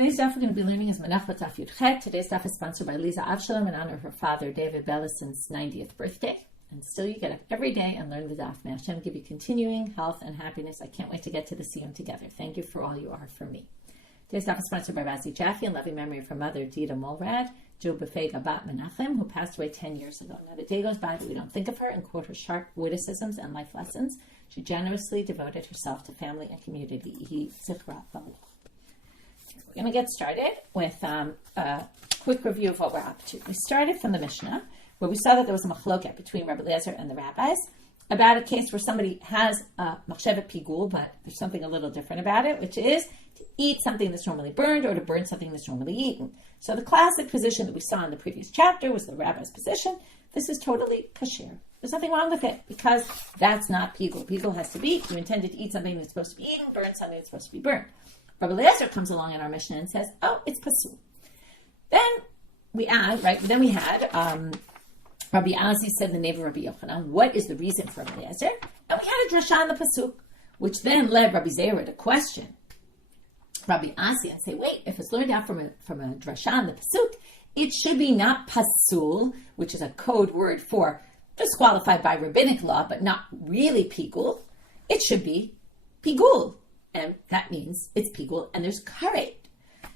Today's daf we're going to be learning is Menachot daf Yud. Today's daf is sponsored by Lisa Avshalom in honor of her father, David Bellison's 90th birthday. And still you get up every day and learn the daf. May Hashem give you continuing health and happiness. I can't wait to get to the siyum together. Thank you for all you are for me. Today's daf is sponsored by Razi Jaffe in loving memory of her mother, Dita Mulrad, Jo Befega Bat Menachem, who passed away 10 years ago. Not a day goes by that we don't think of her and quote her sharp witticisms and life lessons. She generously devoted herself to family and community. We're going to get started with a quick review of what we're up to. We started from the Mishnah, where we saw that there was a machloket between Rabbi Eliezer and the rabbis about a case where somebody has a machshevet pigul, but there's something a little different about it, which is to eat something that's normally burned or to burn something that's normally eaten. So the classic position that we saw in the previous chapter was the rabbi's position. This is totally kasher. There's nothing wrong with it because that's not pigul. Pigul has to be, you intended to eat something that's supposed to be eaten, burn something that's supposed to be burned. Rabbi Elazar comes along in our Mishnah and says, oh, it's pasul. Then we add, right, then we had Rabbi Elazar said in the name of Rabbi Yochanan, what is the reason for Rabbi Elazar? And we had a drasha on the pasuk, which then led Rabbi Zera to question Rabbi Elazar and say, wait, if it's learned out from a drasha on the pasuk, it should be not pasul, which is a code word for disqualified by rabbinic law, but not really pigul. It should be pigul. And that means it's pigul, and there's karet.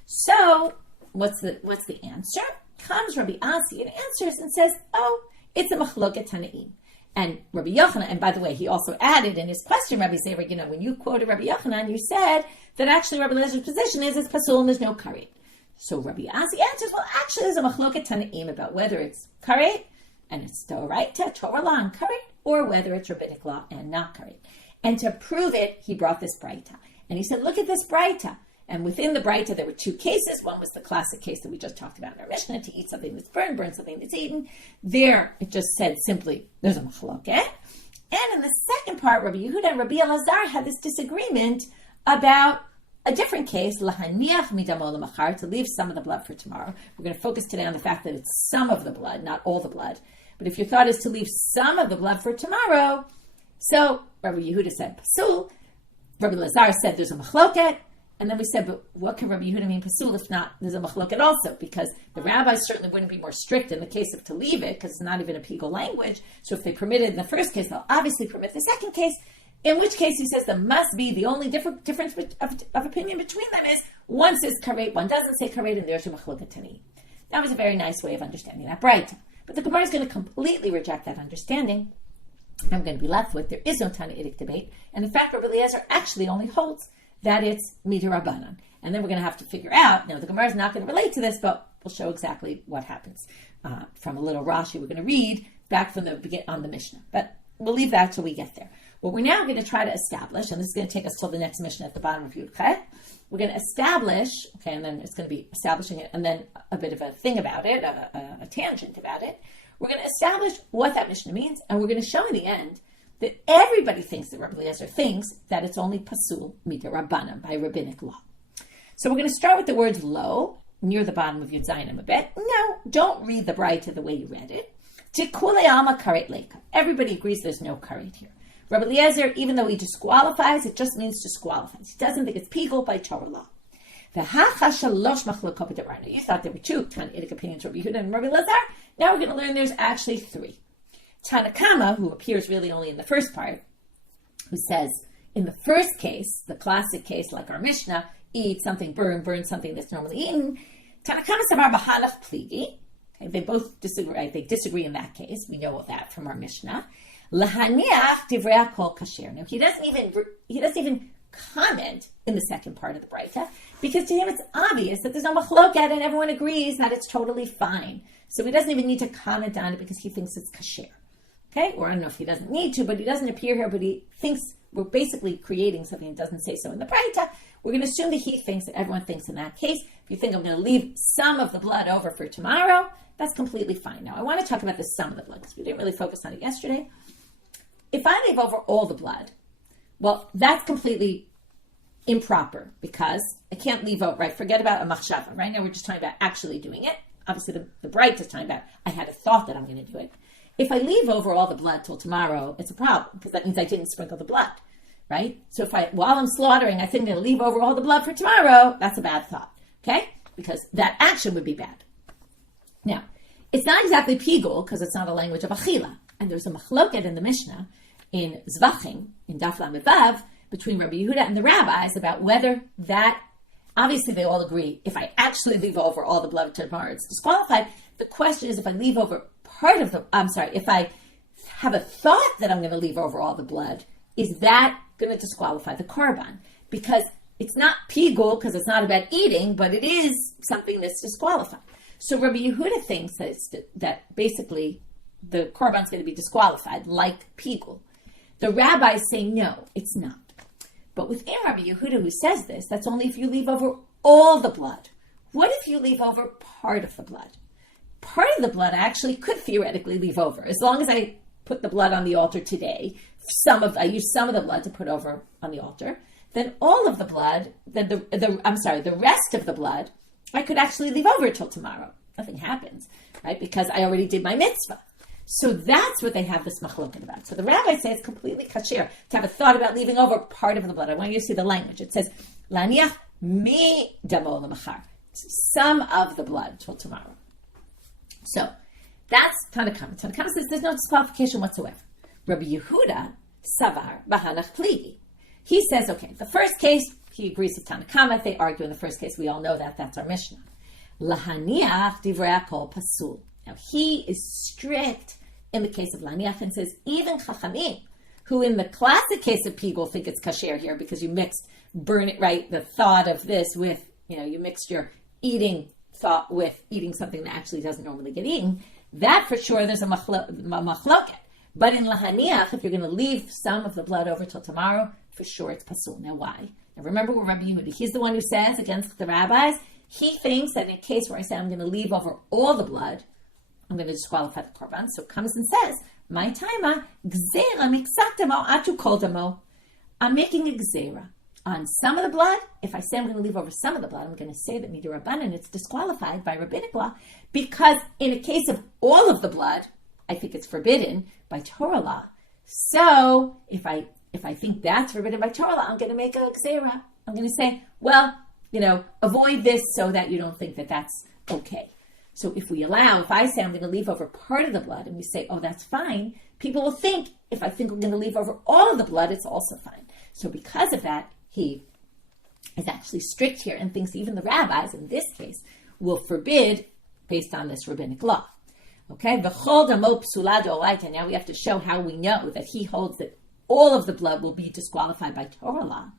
So, what's the answer? Comes Rabbi Asi and answers and says, oh, it's a machloket Tannaim. And Rabbi Yochanan, and by the way, he also added in his question, Rabbi Zera, when you quoted Rabbi Yochanan, you said that actually Rabbi Elazar's position is it's pasul and there's no karet. So Rabbi Asi answers, well, actually there's a machloket Tannaim about whether it's karet, and it's doraita, Torah law and karet, or whether it's rabbinic law and not karet. And to prove it, he brought this braita. And he said, look at this braita. And within the braita, there were two cases. One was the classic case that we just talked about in our Mishnah, to eat something that's burned, burn something that's eaten. There, it just said simply, there's a machloket. And in the second part, Rabbi Yehuda and Rabbi Elazar had this disagreement about a different case, lahaniach midamo lemachar, to leave some of the blood for tomorrow. We're going to focus today on the fact that it's some of the blood, not all the blood. But if your thought is to leave some of the blood for tomorrow, so Rabbi Yehuda said pasul, Rabbi Elazar said there's a machloket, and then we said, but what can Rabbi Yehuda mean pasul if not there's a machloket also? Because the rabbis certainly wouldn't be more strict in the case of to leave it, because it's not even a pigul language. So if they permitted in the first case, they'll obviously permit the second case, in which case he says there must be the only difference of opinion between them is one says karet, one doesn't say karet, and there's a machloket tani. That was a very nice way of understanding that braita. But the Gemara is going to completely reject that understanding. I'm going to be left with, there is no Tannaitic debate. And in fact, Rabbi Eliezer actually only holds that it's midrabanan. And then we're going to have to figure out, the Gemara is not going to relate to this, but we'll show exactly what happens. From a little Rashi, we're going to read back from the beginning on the Mishnah. But we'll leave that till we get there. What we're now going to try to establish, and this is going to take us till the next Mishnah at the bottom of Yud, we're going to establish, and then it's going to be establishing it, and then a bit of a thing about it, a tangent about it. We're going to establish what that Mishnah means, and we're going to show in the end that everybody thinks that Rabbi Eliezer thinks that it's only pasul midrabanan, by rabbinic law. So we're going to start with the words lo, near the bottom of Yud Zayin a bit. No, don't read the braita the way you read it. Tikule alma karet leika. Everybody agrees there's no karet here. Rabbi Eliezer, even though he disqualifies, it just means disqualifies. He doesn't think it's pigul by Torah law. You thought there were two Tannaitic opinions, Rabbi Yehuda and Rabbi Elazar. Now we're going to learn there's actually three. Tanakama, who appears really only in the first part, who says, in the first case, the classic case, like our Mishnah, eat something, burn something that's normally eaten. Tanakama samar b'halach pligi. Okay, they both disagree. Right? They disagree in that case. We know of that from our Mishnah. Lahaniach divrei kol kasher. Now he doesn't even comment in the second part of the braita, because to him it's obvious that there's no machloket and everyone agrees that it's totally fine. So he doesn't even need to comment on it because he thinks it's kasher. Okay? Or I don't know if he doesn't need to, but he doesn't appear here, but he thinks we're basically creating something that doesn't say so in the braita. We're going to assume that he thinks that everyone thinks in that case. If you think I'm going to leave some of the blood over for tomorrow, that's completely fine. Now I want to talk about the sum of the blood because we didn't really focus on it yesterday. If I leave over all the blood, well, that's completely improper because I can't leave out, right? Forget about a machshava. Right now we're just talking about actually doing it. Obviously the braita is talking about I had a thought that I'm going to do it. If I leave over all the blood till tomorrow, it's a problem because that means I didn't sprinkle the blood, right? So if while I'm slaughtering, I think I'm going to leave over all the blood for tomorrow, that's a bad thought. okay? Because that action would be bad. Now, it's not exactly pigul because it's not a language of achila. And there's a machloket in the Mishnah in Zvachim, in Daf Lamed Vav, between Rabbi Yehuda and the rabbis about whether that, obviously they all agree, if I actually leave over all the blood tomorrow, it's disqualified. The question is if I leave over if I have a thought that I'm going to leave over all the blood, is that going to disqualify the korban? Because it's not pigul, because it's not about eating, but it is something that's disqualified. So Rabbi Yehuda thinks that basically the korban is going to be disqualified, like pigul. The rabbis say, no, it's not. But within Rabbi Yehuda, who says this, that's only if you leave over all the blood. What if you leave over part of the blood? Part of the blood I actually could theoretically leave over. As long as I put the blood on the altar today, I use some of the blood to put over on the altar, then all of the blood, the rest of the blood, I could actually leave over till tomorrow. Nothing happens, right? Because I already did my mitzvah. So that's what they have this machloket about. So the rabbis say it's completely kasher to have a thought about leaving over part of the blood. I want you to see the language. It says, laniach mi damo lemachar. Some of the blood till tomorrow. So that's Tannaitic. Tannaitic says there's no disqualification whatsoever. Rabbi Yehuda savar b'hanach pligi. He says, okay, the first case, he agrees with Tannaitic. They argue in the first case. We all know that. That's our Mishnah. Lahaniach divrei hakol pasul. Now, he is strict in the case of laniach and says, even chachamim, who in the classic case of pigul think it's kasher here because you mixed, the thought of this with, you mixed your eating thought with eating something that actually doesn't normally get eaten. That for sure, there's a machloket. But in lahaniach, if you're going to leave some of the blood over till tomorrow, for sure it's pasul. Now, why? Now, remember we're Rabbi Yehuda. He's the one who says against the rabbis, he thinks that in a case where I say I'm going to leave over all the blood, I'm going to disqualify the korban. So it comes and says, my taima, gzera miksatamo atu koldamo. I'm making a gzera on some of the blood. If I say I'm going to leave over some of the blood, I'm going to say that midrabanan, it's disqualified by rabbinic law, because in a case of all of the blood, I think it's forbidden by Torah law. So if I think that's forbidden by Torah law, I'm going to make a gzera. I'm going to say, well, avoid this so that you don't think that that's okay. So if I say I'm going to leave over part of the blood and we say, oh, that's fine, people will think, if I think we're going to leave over all of the blood, it's also fine. So because of that, he is actually strict here and thinks even the rabbis, in this case, will forbid based on this rabbinic law. Okay? And now we have to show how we know that he holds that all of the blood will be disqualified by Torah law.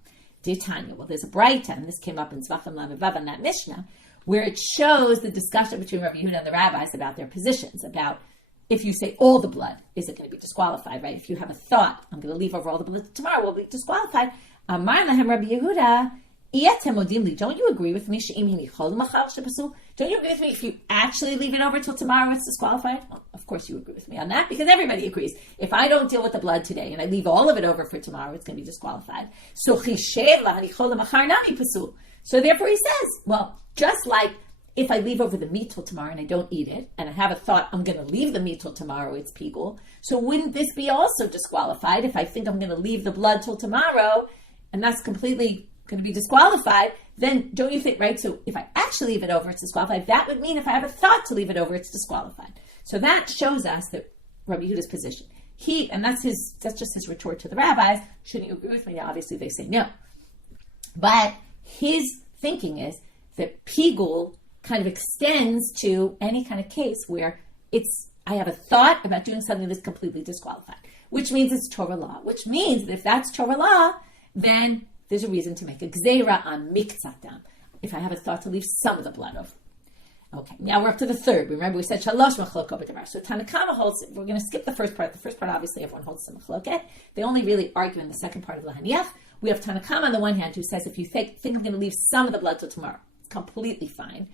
Well, there's a braita, and this came up in Zvachim Lamed Vav in that Mishnah, where it shows the discussion between Rabbi Yehuda and the rabbis about their positions, about if you say all the blood, is it going to be disqualified, right? If you have a thought, I'm going to leave over all the blood tomorrow, will be disqualified. Amar lahem Rabbi Yehuda, don't you agree with me? Don't you agree with me if you actually leave it over till tomorrow, it's disqualified? Well, of course you agree with me on that, because everybody agrees. If I don't deal with the blood today and I leave all of it over for tomorrow, it's going to be disqualified. So therefore he says, well, just like if I leave over the meat till tomorrow and I don't eat it, and I have a thought, I'm going to leave the meat till tomorrow, it's pigul. So wouldn't this be also disqualified if I think I'm going to leave the blood till tomorrow, and that's completely going to be disqualified? Then don't you think, right? So if I actually leave it over, it's disqualified. That would mean if I have a thought to leave it over, it's disqualified. So that shows us that Rabbi Yehuda's position. That's just his retort to the rabbis. Shouldn't you agree with me? Now, obviously they say no. But his thinking is that pigul kind of extends to any kind of case where I have a thought about doing something that's completely disqualified, which means it's Torah law, which means that if that's Torah law, then there's a reason to make a gzeira on mikzatam, if I have a thought to leave some of the blood over. Okay, now we're up to the third. Remember, we said shalosh machloket b'davar. So Tannaitic holds, we're going to skip the first part. The first part, obviously, everyone holds the machloket. They only really argue in the second part of lahaniach. We have Tannaitic on the one hand who says, if you think I'm going to leave some of the blood till tomorrow, it's completely fine,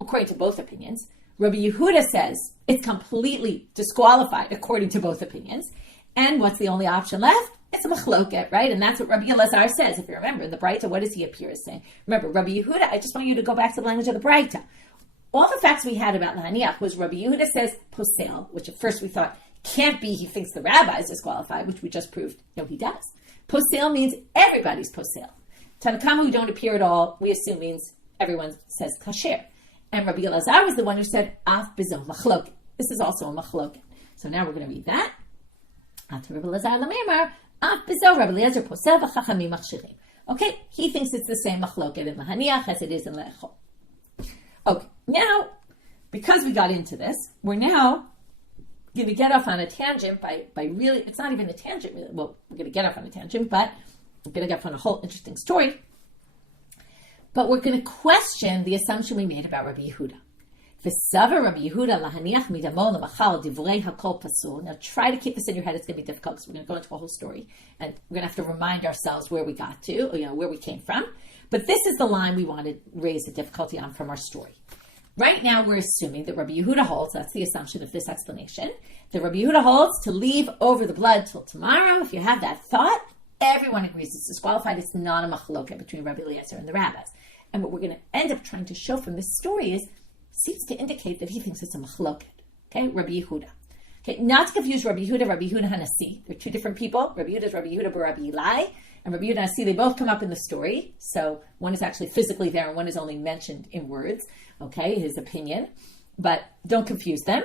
according to both opinions. Rabbi Yehuda says it's completely disqualified, according to both opinions. And what's the only option left? It's a machloket, right? And that's what Rabbi Elazar says. If you remember, in the braita, what does he appear as saying? Remember, Rabbi Yehuda, I just want you to go back to the language of the braita. All the facts we had about lahaniach was Rabbi Yehuda says posel, which at first we thought can't be, he thinks the rabbi is disqualified, which we just proved, no, he does. Posel means everybody's posel. Tannaitic, who don't appear at all, we assume means everyone says kasher. And Rabbi Elazar was the one who said, af bizo machloket. This is also a machloket. So now we're going to read that. After Rabbi Elazar lamemar, af bizo Rabbi Eliezer posel v'chachamim machshirim. Okay, he thinks it's the same machloket in lahaniach as it is in le'echol. Okay, now, because we got into this, we're now going to get off on a tangent by really, it's not even a tangent, really. Well, we're going to get off on a tangent, but we're going to get off on a whole interesting story. But we're going to question the assumption we made about Rabbi Yehuda. Rabbi Yehuda lahaniach midamo lemachal divrei hakol pasul. Now try to keep this in your head. It's going to be difficult because we're going to go into a whole story, and we're going to have to remind ourselves where we got to, where we came from. But this is the line we want to raise the difficulty on from our story. Right now, we're assuming that Rabbi Yehuda holds, that's the assumption of this explanation, that Rabbi Yehuda holds to leave over the blood till tomorrow. If you have that thought, everyone agrees it's disqualified. It's not a machloket between Rabbi Eliezer and the rabbis. And what we're going to end up trying to show from this story seems to indicate that he thinks it's a machloket. Okay, Rabbi Yehuda. Okay, not to confuse Rabbi Yehuda haNasi. They're two different people. Rabbi Yehuda is Rabbi Yehuda bar Rabbi Eli, and Rabbi Yehuda haNasi, they both come up in the story. So one is actually physically there and one is only mentioned in words. Okay, his opinion. But don't confuse them.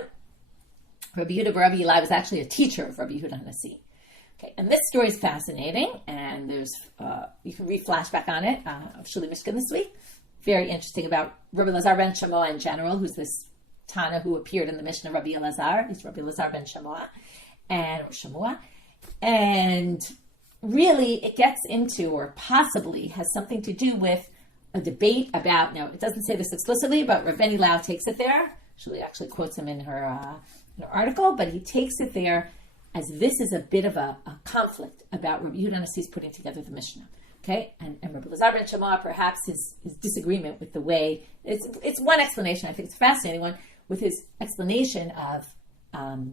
Rabbi Yehuda bar Rabbi Eli was actually a teacher of Rabbi Yehuda haNasi. Okay, and this story is fascinating, and there's you can read flashback on it of Shuli Mishkan this week. Very interesting about Rabbi Elazar ben Shammua in general, who's this tanna who appeared in the Mishnah, Rabbi Elazar. He's Rabbi Elazar ben Shammua. And really it gets into, or possibly has something to do with a debate about, now it doesn't say this explicitly, but Rabbi Lau takes it there. Shuli actually quotes him in her article, but he takes it there as this is a bit of a conflict about Rabbi Yehuda haNasi's putting together the Mishnah. Okay, and Rabbi Elazar ben Shammua, perhaps his disagreement with the way, it's one explanation, I think it's a fascinating one, with his explanation of Rabbi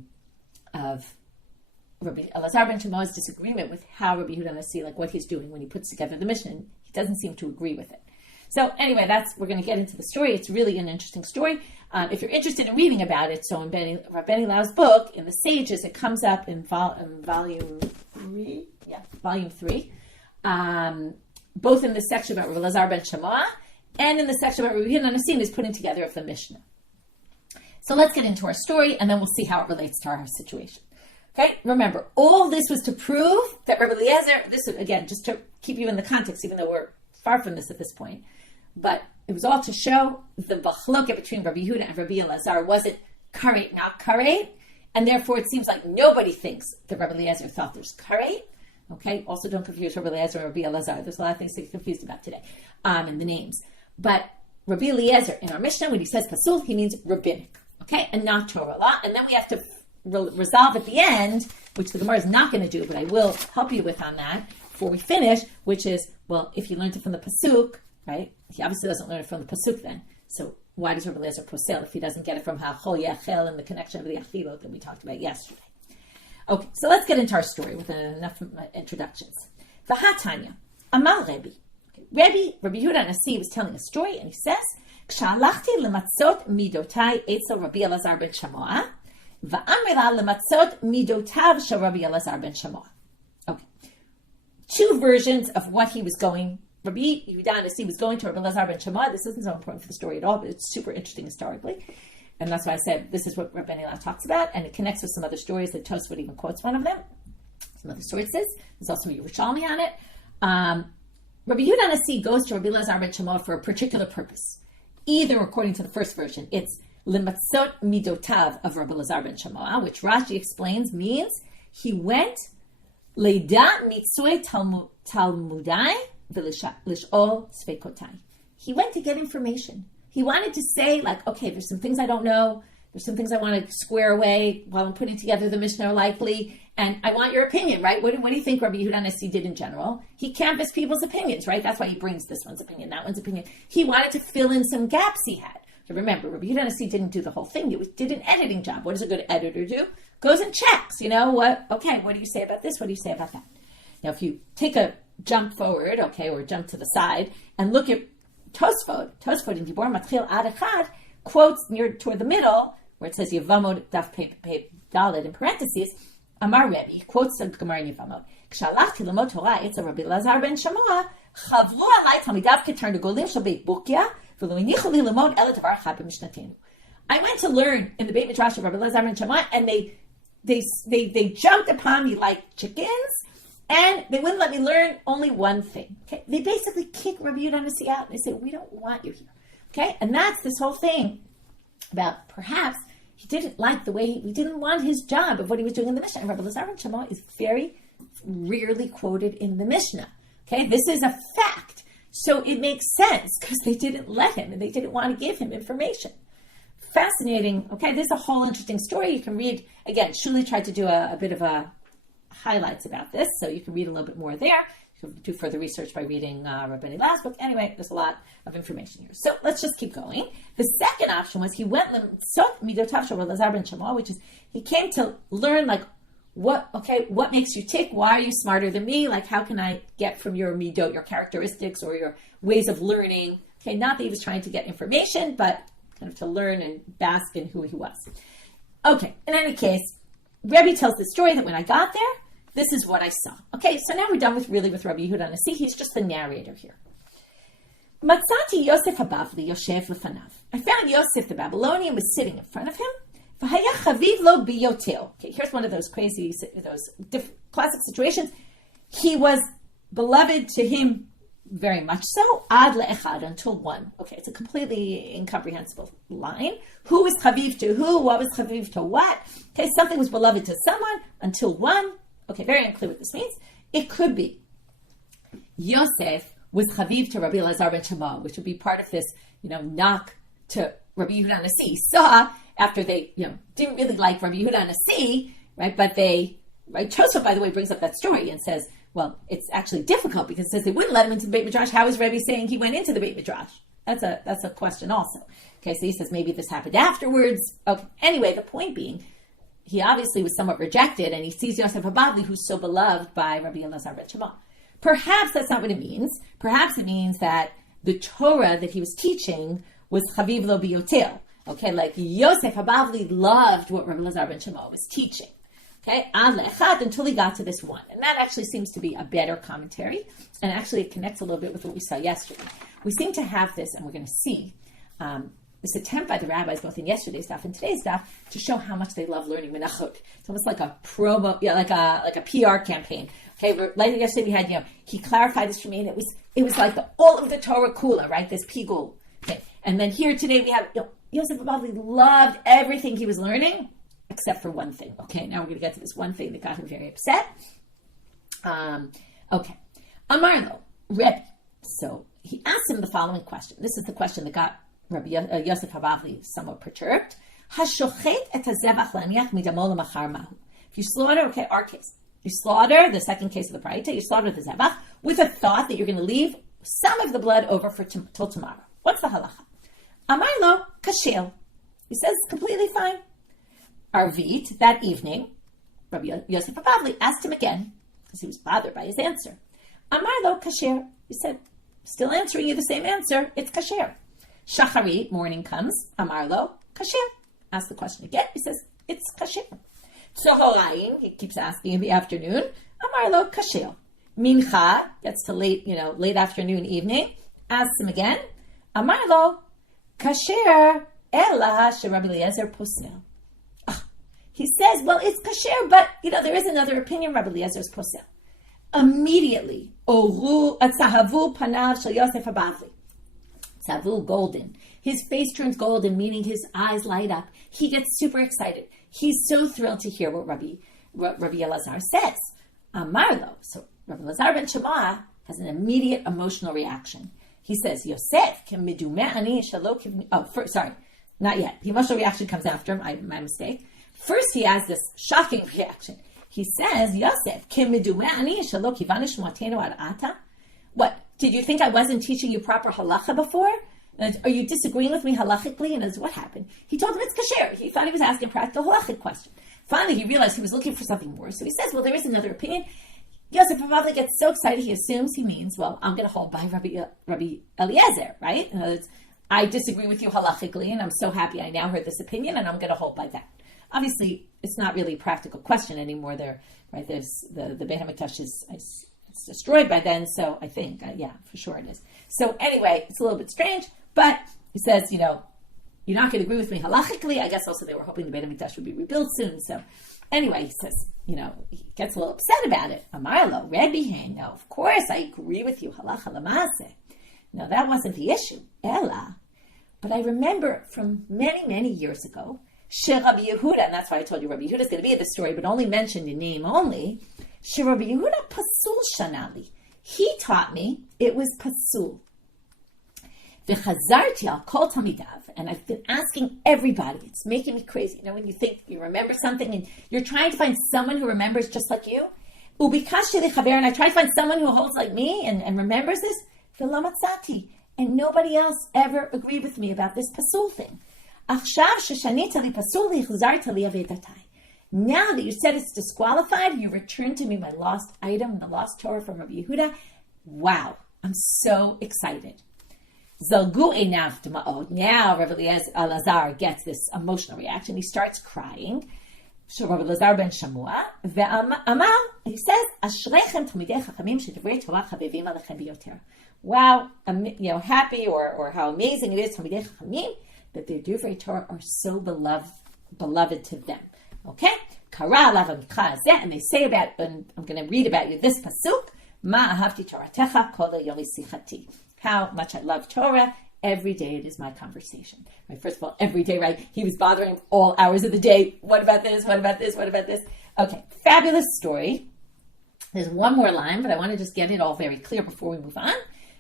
Elazar ben Shammua's disagreement with how Rabbi Yehuda haNasi, like what he's doing when he puts together the Mishnah. He doesn't seem to agree with it. So anyway, we're going to get into the story. It's really an interesting story. If you're interested in reading about it, so in Rabbi Lau's book, in the Sages, it comes up in volume 3. Yeah, volume 3. Both in the section about Rabbi Elazar ben Shammua and in the section about Rabbi Yehuda haNasi is putting together of the Mishnah. So let's get into our story, and then we'll see how it relates to our situation. Okay, remember, all this was to prove that Rabbi Eliezer, this is, again, just to keep you in the context, even though we're far from this at this point, but it was all to show the machloket between Rabbi Yehuda and Rabbi Elazar wasn't karet, not karet, and therefore it seems like nobody thinks that Rabbi Eliezer thought there's karet. Okay, also don't confuse Rabbi Eliezer and Rabbi Elazar. There's a lot of things to get confused about today in the names. But Rabbi Eliezer, in our Mishnah, when he says pasul, he means rabbinic, okay, and not Torah law. And then we have to resolve at the end, which the Gemara is not going to do, but I will help you with on that before we finish, which is, well, if you learned it from the pasuk, right, he obviously doesn't learn it from the pasuk then. So why does Rabbi Eliezer posel if he doesn't get it from ha'chol yachel and the connection of the achilot that we talked about yesterday? Okay, so let's get into our story with enough introductions. V'hatanya, Amal Rabbi. Rabbi Yehuda haNasi was telling a story, and he says, K'shalachti lematzot midotai etzel Rabbi Elazar ben Shammua, va'amira lematzot midotav shel Rabbi Elazar ben Shammua. Okay, two versions of what he was going. Rabbi Yehuda haNasi was going to Rabbi Elazar ben Shammua. This isn't so important for the story at all, but it's super interesting historically. And that's why I said this is what Rabbi Elazar talks about, and it connects with some other stories that Tosfot even quotes one of them. Some other sources. There's also a Yerushalmi on it. Rabbi Yehuda haNasi goes to Rabbi Elazar ben Shammua for a particular purpose. Either, according to the first version, it's lematzot midotav of Rabbi Elazar ben Shammua, which Rashi explains means he went leida mitzvei talmudai v'lish'ol sveikotai. He went to get information. He wanted to say, like, okay, there's some things I don't know. There's some things I want to square away while I'm putting together the Mishnah likely. And I want your opinion, right? What do you think Rabbi Yehuda haNasi did in general? He canvassed people's opinions, right? That's why he brings this one's opinion, that one's opinion. He wanted to fill in some gaps he had. So remember, Rabbi Yehuda haNasi didn't do the whole thing. He did an editing job. What does a good editor do? Goes and checks, what do you say about this? What do you say about that? Now, if you take a jump forward, or jump to the side and look at Tosfot in Dibor Matchil Ad Echad quotes toward the middle, where it says Yevamot Daf Pei Daled in parentheses, Amar Rebbe, quotes the Gemara in Yevamot, Kshalachti Lamot Torah Etzel Rabbi Elazar ben Shammua, Chavlu Alai Tamidav Ketar Negolim Shel Beit Bukia, I went to learn in the Beit Midrash of Rabbi Elazar and Shammua, and they jumped upon me like chickens, and they wouldn't let me learn only one thing. Okay, they basically kick Rabbi Yehuda and haNasi out, and they say, we don't want you here. Okay, and that's this whole thing about perhaps he didn't like the way he didn't want his job of what he was doing in the Mishnah. And Rabbi Elazar and Shammua is very rarely quoted in the Mishnah. Okay, this is a fact. So it makes sense because they didn't let him and they didn't want to give him information. Fascinating. Okay, there's a whole interesting story. You can read, again, Shuli tried to do a bit of a highlights about this, so you can read a little bit more there. You can do further research by reading Rabbi Elazar's book. Anyway, there's a lot of information here. So let's just keep going. The second option was he went which is he came to learn like what makes you tick? Why are you smarter than me? Like how can I get from your midot, your characteristics or your ways of learning? Okay, not that he was trying to get information, but kind of to learn and bask in who he was. Okay, in any case, Rebbe tells the story that when I got there, this is what I saw. Okay, so now we're done with Rabbi Yehuda and haNasi. He's just the narrator here. Matzati Yosef Habavli Yoshev Lefanav. I found Yosef the Babylonian was sitting in front of him. V'haya chaviv lo biyotel. Okay, here's one of those crazy, classic situations. He was beloved to him very much so, ad le'echad, until one. Okay, it's a completely incomprehensible line. Who was chaviv to who? What was chaviv to what? Okay, something was beloved to someone until one. Okay, very unclear what this means. It could be Yosef was chaviv to Rabbi Elazar ben Shammua, which would be part of this, knock to Rabbi Yehuda and haNasi. Saw after they, didn't really like Rabbi Yehuda and haNasi, right? But Tosfot, by the way, brings up that story and says, well, it's actually difficult because it says they wouldn't let him into the Beit Midrash. How is Rebbe saying he went into the Beit Midrash? That's a question also. Okay, so he says maybe this happened afterwards. Okay, anyway, the point being, he obviously was somewhat rejected, and he sees Yosef Habavli, who's so beloved by Rabbi Elazar ben Shammua. Perhaps that's not what it means. Perhaps it means that the Torah that he was teaching was chaviv lo biyotel. Okay, like Yosef Habavli loved what Rabbi Elazar ben Shammua was teaching. Okay, ad le'echad, until he got to this one. And that actually seems to be a better commentary. And actually it connects a little bit with what we saw yesterday. We seem to have this, and we're going to see, this attempt by the rabbis, both in yesterday's daf and today's daf, to show how much they love learning Menachot. It's almost like a promo, like a PR campaign. Okay, like yesterday we had, he clarified this for me, and it was like all of the Torah Kula, right? This pigul. Okay, and then here today we have, Yosef Babavli loved everything he was learning, except for one thing. Okay, now we're going to get to this one thing that got him very upset. Okay, Amarlo, Rebbe. So he asked him the following question. This is the question that got Rabbi Yosef Habavli somewhat perturbed. Hashochet et hazevach laniach midamo lemachar mahu. If you slaughter, okay, our case, you slaughter, the second case of the braita, you slaughter the zevach with a thought that you're going to leave some of the blood over for till tomorrow. What's the halacha? Amarlo kasher. He says it's completely fine. Arvit, that evening, Rabbi Yosef Habavli asked him again, because he was bothered by his answer. Amarlo kasher. He said, still answering you the same answer, it's kasher. Shachari, morning comes, Amarlo kasher. Ask the question again, he says, it's kasher. Tzohorayin, he keeps asking in the afternoon, Amarlo kasher. Mincha, gets to late afternoon, evening, asks him again, Amarlo kasher, ela she Rabbi Eliezer posel. He says, well, it's kasher, but, there is another opinion, Rabbi Eliezer's posel. Immediately, oru atzahavu panav shel Yosef Habavli. Tzavu, golden. His face turns golden, meaning his eyes light up. He gets super excited. He's so thrilled to hear what Rabbi Elazar says. Amarlo. So Rabbi Elazar ben Shammua has an immediate emotional reaction. He says, Yosef, not yet. The emotional reaction comes after him. My mistake. First, he has this shocking reaction. He says, Yosef, what? Did you think I wasn't teaching you proper halacha before? Are you disagreeing with me halachically? And what happened? He told him it's kasher. He thought he was asking a practical halachic question. Finally, he realized he was looking for something more. So he says, well, there is another opinion. Yosef Habavli gets so excited, he assumes he means, well, I'm going to hold by Rabbi Eliezer, right? In other words, I disagree with you halachically, and I'm so happy I now heard this opinion, and I'm going to hold by that. Obviously, it's not really a practical question anymore. There's the Beit HaMikdash is destroyed by then, so I think, for sure it is. So anyway, it's a little bit strange, but he says, you're not going to agree with me halachically. I guess also they were hoping the Beit HaMikdash would be rebuilt soon. So anyway, he says, he gets a little upset about it. Amarlo, Rebbe, no, of course, I agree with you. Halacha l'maaseh. No, that wasn't the issue. Ella. But I remember from many, many years ago, Rabbi Yehuda, and that's why I told you Rabbi Yehuda is going to be in the story, but only mentioned in name only. Rabbi Yehuda pasul shanali. He taught me it was pasul. V'chazarti al kol tamidav, and I've been asking everybody. It's making me crazy. When you think you remember something and you're trying to find someone who remembers just like you. Ubikashti lechaver, and I try to find someone who holds like me and remembers this. V'lo matzati, and nobody else ever agreed with me about this pasul thing. Now that you said it's disqualified, you returned to me my lost item, the lost Torah from Rabbi Yehuda. Wow, I'm so excited. Now Rabbi Elazar gets this emotional reaction. He starts crying. So Rabbi Elazar ben Shammua, he says, wow, happy or how amazing it is, Talmidei Chachamim, that their divrei Torah are so beloved to them. Okay? And they say about, and I'm going to read about you this pasuk, Ma ahavti Toratecha kol yom sichati. How much I love Torah. Every day it is my conversation. Right? First of all, every day, right? He was bothering him all hours of the day. What about this? What about this? What about this? Okay, fabulous story. There's one more line, but I want to just get it all very clear before we move on.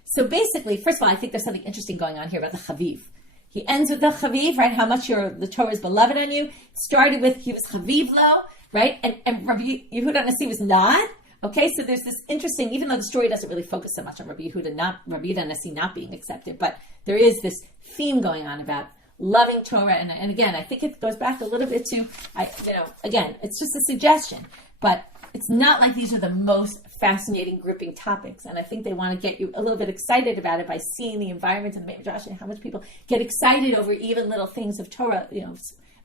So basically, first of all, I think there's something interesting going on here about the chaviv. He ends with the chaviv, right? How much the Torah is beloved on you. Started with he was chaviv lo, right? And Rabbi Yehuda haNasi was not. Okay, so there's this interesting, even though the story doesn't really focus so much on Rabbi Yehuda haNasi not being accepted, but there is this theme going on about loving Torah. And again, I think it goes back a little bit to, again, it's just a suggestion, but it's not like these are the most fascinating, gripping topics. And I think they want to get you a little bit excited about it by seeing the environment in the Midrash and how much people get excited over even little things of Torah.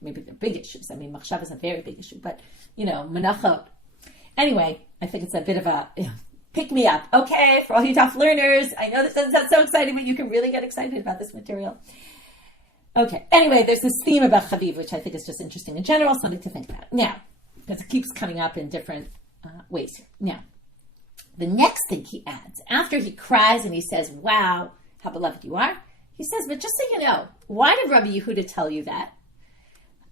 Maybe they're big issues. I mean, machshav is a very big issue, but, menachot. Anyway, I think it's a bit of a pick me up. Okay, for all you tough learners, I know this doesn't sound so exciting, but you can really get excited about this material. Okay, anyway, there's this theme about chaviv, which I think is just interesting in general, something to think about. Now, because it keeps coming up in different ways here. Now, the next thing he adds, after he cries and he says, wow, how beloved you are, he says, but just so you know, why did Rabbi Yehuda tell you that?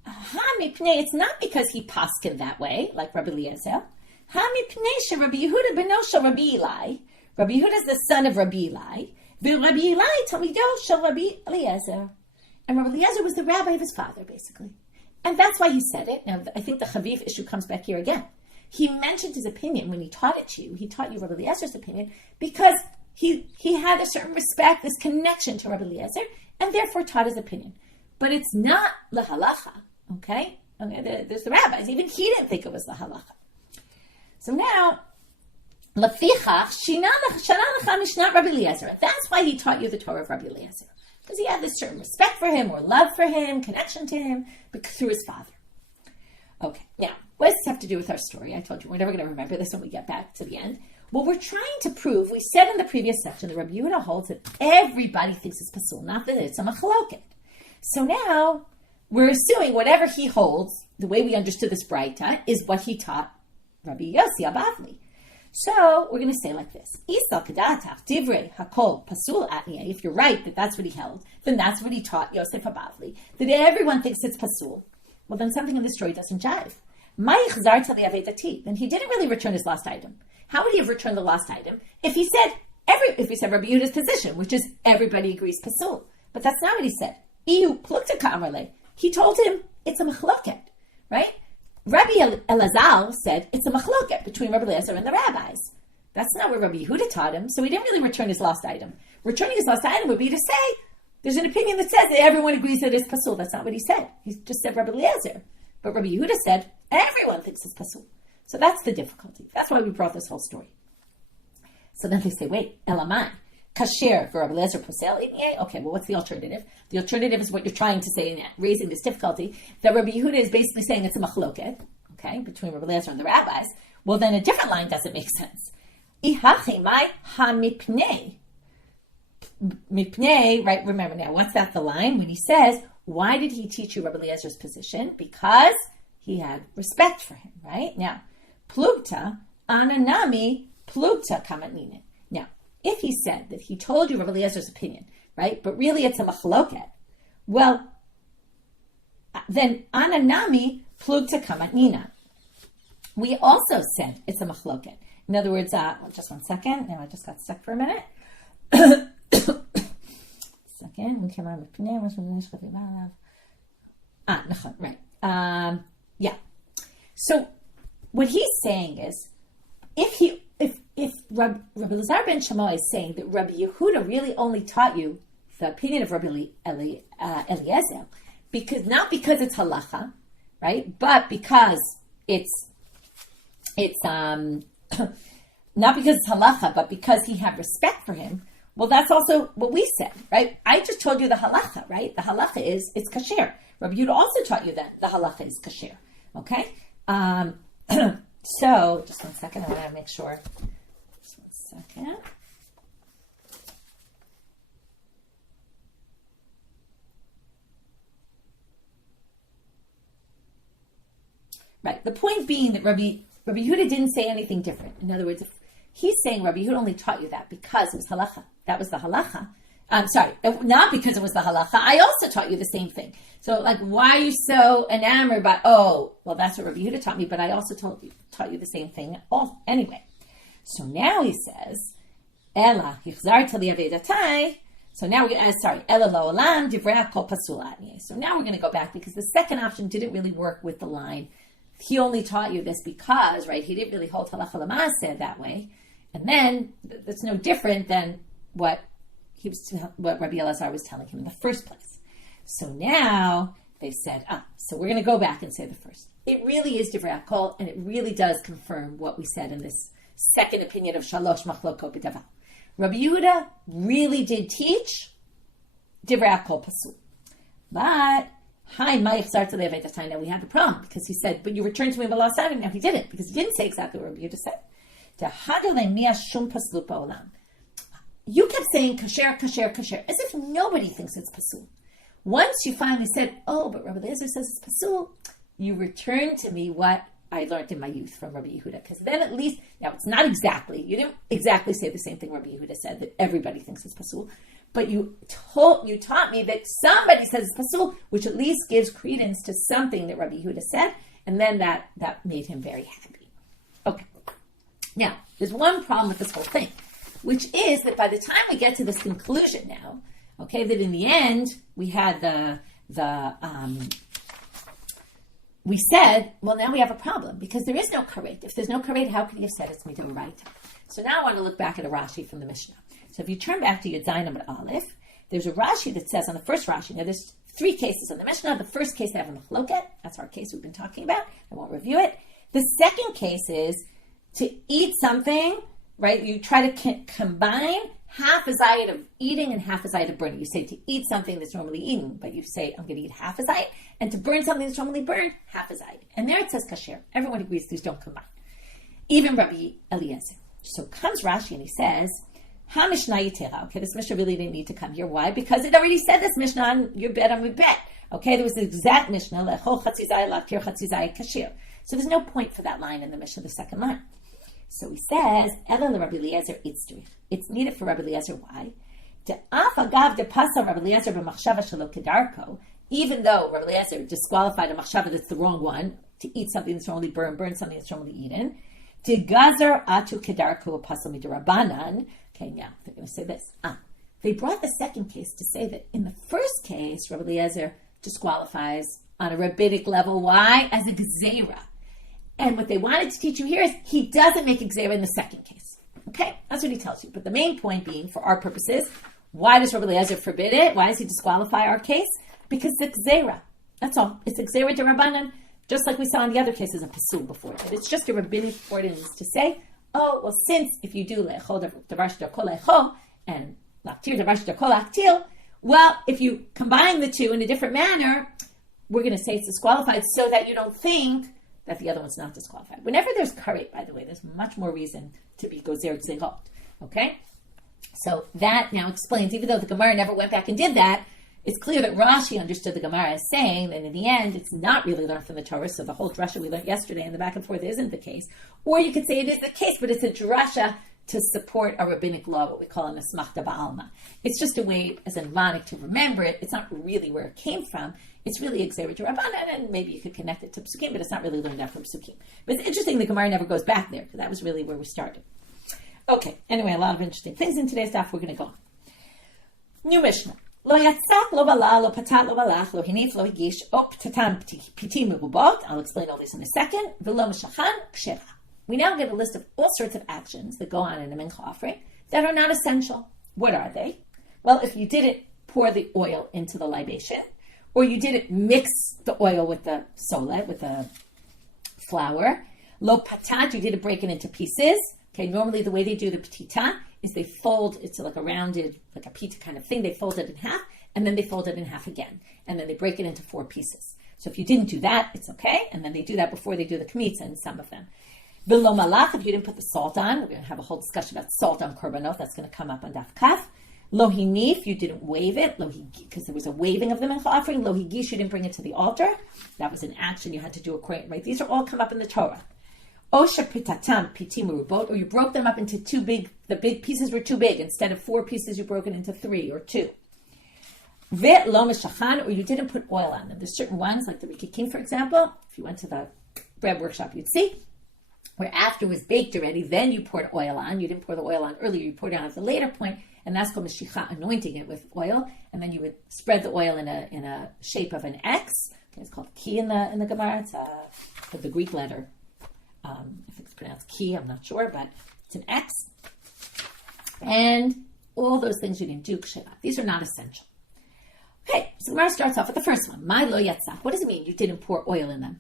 It's not because he paskined that way, like Rabbi Eliezer. Rabbi Yehuda beno Rabbi Eli. Rabbi Yehuda is the son of Rabbi Eli. Rabbi Eli talmido Rabbi Eliezer. And Rabbi Eliezer was the rabbi of his father, basically. And that's why he said it. Now, I think the chaviv issue comes back here again. He mentioned his opinion when he taught it to you. He taught you Rabbi Eliezer's opinion because he had a certain respect, this connection to Rabbi Eliezer, and therefore taught his opinion. But it's not la halacha, okay? There's the rabbis. Even he didn't think it was la halacha. So now, Lafichach, Shana Lecha Mishnat Rabbi Eliezer. That's why he taught you the Torah of Rabbi Eliezer. Because he had this certain respect for him, or love for him, connection to him, but through his father. Okay, now, what does this have to do with our story? I told you we're never going to remember this when we get back to the end. Well, we're trying to prove, we said in the previous section, that Rabbi Yehuda holds that everybody thinks it's pasul, not that it's a machloket. So now, we're assuming whatever he holds, the way we understood this braita, is what he taught Rabbi Yossi Abavli. So we're going to say like this: Isal kadatach divrei hakol pasul atniya. If you're right that that's what he held, then that's what he taught Yosef Abavli. That everyone thinks it's pasul. Well, then something in the story doesn't jive. Then he didn't really return his lost item. How would he have returned the lost item if he said Rabbi Yehuda's position, which is everybody agrees pasul? But that's not what he said. He told him it's a machloket, right? Rabbi Elazar said it's a machloket between Rabbi Eliezer and the rabbis. That's not what Rabbi Yehuda taught him, so he didn't really return his lost item. Returning his lost item would be to say, there's an opinion that says that everyone agrees that it's pasul. That's not what he said. He just said Rabbi Eliezer. But Rabbi Yehuda said, everyone thinks it's pasul. So that's the difficulty. That's why we brought this whole story. So then they say, wait, elamai, kasher for Rabbi Eliezer posel. Okay, well, what's the alternative? The alternative is what you're trying to say in raising this difficulty, that Rabbi Yehuda is basically saying it's a machloket, okay, between Rabbi Eliezer and the rabbis. Well, then a different line doesn't make sense. Ihachi mai hamipnei. Mipnei, right? Remember now, what's that the line? When he says, why did he teach you Rabbi Eliezer's position? Because he had respect for him, right? Now, plugta, ananami, plugta kamatninen. Now, if he said that he told you Rabbi Eliezer's opinion, right? But really it's a machloket, well, then ananami, plugta kamatnina. We also said it's a machloket. In other words, just one second. Now I just got stuck for a minute. Right. Yeah. So what he's saying is, if Rabbi Elazar ben Shammua is saying that Rabbi Yehuda really only taught you the opinion of Rabbi Eliezer, not because it's halacha, right? But because it's not because it's halacha, but because he had respect for him. Well, that's also what we said, right? I just told you the halacha, right? The halacha is it's kasher. Rabbi Yehuda also taught you that the halacha is kasher. Okay? So, just one second. I want to make sure. Just one second. Right. The point being that Rabbi Yehuda didn't say anything different. In other words, if he's saying Rabbi Yehuda only taught you that because it was halacha. That was the halacha. Not because it was the halacha. I also taught you the same thing. So, why are you so enamored by, that's what Rabbi Yehuda taught me, but I also taught you the same thing. Anyway, so now he says, Ela, hichzarta li avedatai. So now Ela lo olam, divrei kol pasul atni. So now we're going to go back because the second option didn't really work with the line. He only taught you this because, right, he didn't really hold halacha l'maaseh that way. And then that's no different than what Rabbi Elazar was telling him in the first place. So now they said, so we're going to go back and say the first. It really is divrei kol, and it really does confirm what we said in this second opinion of shalosh machlokot b'davar. Rabbi Yehuda really did teach divrei kol pasul. But now we have the problem because he said, but you returned to me with Sadim. Now he didn't because he didn't say exactly what Rabbi Yehuda said. You kept saying kasher, kasher, kasher, as if nobody thinks it's pasul. Once you finally said, but Rabbi Eliezer says it's pasul, you returned to me what I learned in my youth from Rabbi Yehuda. Because then at least, now it's not exactly, you didn't exactly say the same thing Rabbi Yehuda said, that everybody thinks it's pasul, but you taught me that somebody says it's pasul, which at least gives credence to something that Rabbi Yehuda said, and then that made him very happy. Okay. Now, there's one problem with this whole thing, which is that by the time we get to this conclusion now, okay, that in the end, we had we said, well, now we have a problem because there is no karet. If there's no karet, how could he have said it's midoraita? So now I want to look back at a Rashi from the Mishnah. So if you turn back to Yud Zayin Amud Aleph, there's a Rashi that says on the first Rashi, now there's 3 cases in the Mishnah. The first case they have a machloket. That's our case we've been talking about. I won't review it. The second case is to eat something, right? You try to combine half a zayit of eating and half a zayit of burning. You say to eat something that's normally eaten, but you say, I'm going to eat half a zayit, and to burn something that's normally burned, half a zayit. And there it says kasher. Everyone agrees these don't combine. Even Rabbi Eliezer. So comes Rashi and he says, Ha Mishnah Yitera. Okay, this Mishnah really didn't need to come here. Why? Because it already said this Mishnah on your bed on my bed. Okay, there was the exact Mishnah, Lechol Chatzi Zayit Lakir Chatzi Zayit Kasher. So there's no point for that line in the Mishnah, the second line. So he says, Ela Rabbi Eliezer itzrich. It's needed for Rabbi Eliezer. Why? Even though Rabbi Eliezer disqualified a machshava that's the wrong one, to eat something that's normally burned, burn something that's normally eaten. To gazer atu kedarko apasal midrabanan. Okay, now they're going to say this. They brought the second case to say that in the first case, Rabbi Eliezer disqualifies on a rabbinic level. Why? As a gzeira. And what they wanted to teach you here is he doesn't make gzeira in the second case. Okay, that's what he tells you. But the main point being, for our purposes, why does Rabbi Eliezer forbid it? Why does he disqualify our case? Because it's gzeira. That's all. It's a gzeira derabanan, just like we saw in the other cases of pasul before. But it's just a rabbinic ordinance to say, since if you do le'echol davar sh'darko le'echol and laktir davar sh'darko laktil, if you combine the two in a different manner, we're going to say it's disqualified so that you don't think that the other one's not disqualified. Whenever there's karet, by the way, there's much more reason to be gozer tzehot. Okay? So that now explains, even though the Gemara never went back and did that, it's clear that Rashi understood the Gemara as saying that in the end, it's not really learned from the Torah, so the whole drasha we learned yesterday in the back and forth isn't the case. Or you could say it is the case, but it's a drasha to support a rabbinic law, what we call an asmachta ba'alma. It's just a way, as a mnemonic, to remember it. It's not really where it came from. It's really Xerit Rabbanan, and maybe you could connect it to Psukim, but it's not really learned out from Psukim. But it's interesting the Gemara never goes back there, because that was really where we started. Okay, anyway, a lot of interesting things in today's daf. We're going to go on. New Mishnah. Lo yatzak, lo bala, lo patat, lo balach, lo hinif, lo higish, op, tatan, piti, merubot. I'll explain all this in a second. V'lo meshachan, kshera. We now get a list of all sorts of actions that go on in a mincha offering that are not essential. What are they? Well, if you didn't pour the oil into the libation, or you didn't mix the oil with the solet, with the flour, lo patat, you didn't break it into pieces. Okay, normally the way they do the petita is they fold, it's like a rounded, like a pita kind of thing. They fold it in half, and then they fold it in half again. And then they break it into 4 pieces. So if you didn't do that, it's okay. And then they do that before they do the kmitza in some of them. Below malach, if you didn't put the salt on, we're going to have a whole discussion about salt on korbanot. That's going to come up on daf kaf. Lo hinif, you didn't wave it, because there was a waving of the mincha offering. Lo higish, you didn't bring it to the altar. That was an action you had to do according, right? These are all come up in the Torah. Osha pitatam pitim merubot, or you broke them up into too big. The big pieces were too big. Instead of 4 pieces, you broke it into 3 or 2. Ve lo meshachan, or you didn't put oil on them. There's certain ones, like the rikikim, for example. If you went to the bread workshop, you'd see where after it was baked already, then you poured oil on. You didn't pour the oil on earlier. You poured it on at the later point, and that's called meshicha, anointing it with oil. And then you would spread the oil in a shape of an X. Okay, it's called ki in the Gemara. It's the Greek letter. If it's pronounced ki, I'm not sure, but it's an X. And all those things you didn't do kshera. These are not essential. Okay, so Gemara starts off with the first one. My lo yatzach. What does it mean you didn't pour oil in them?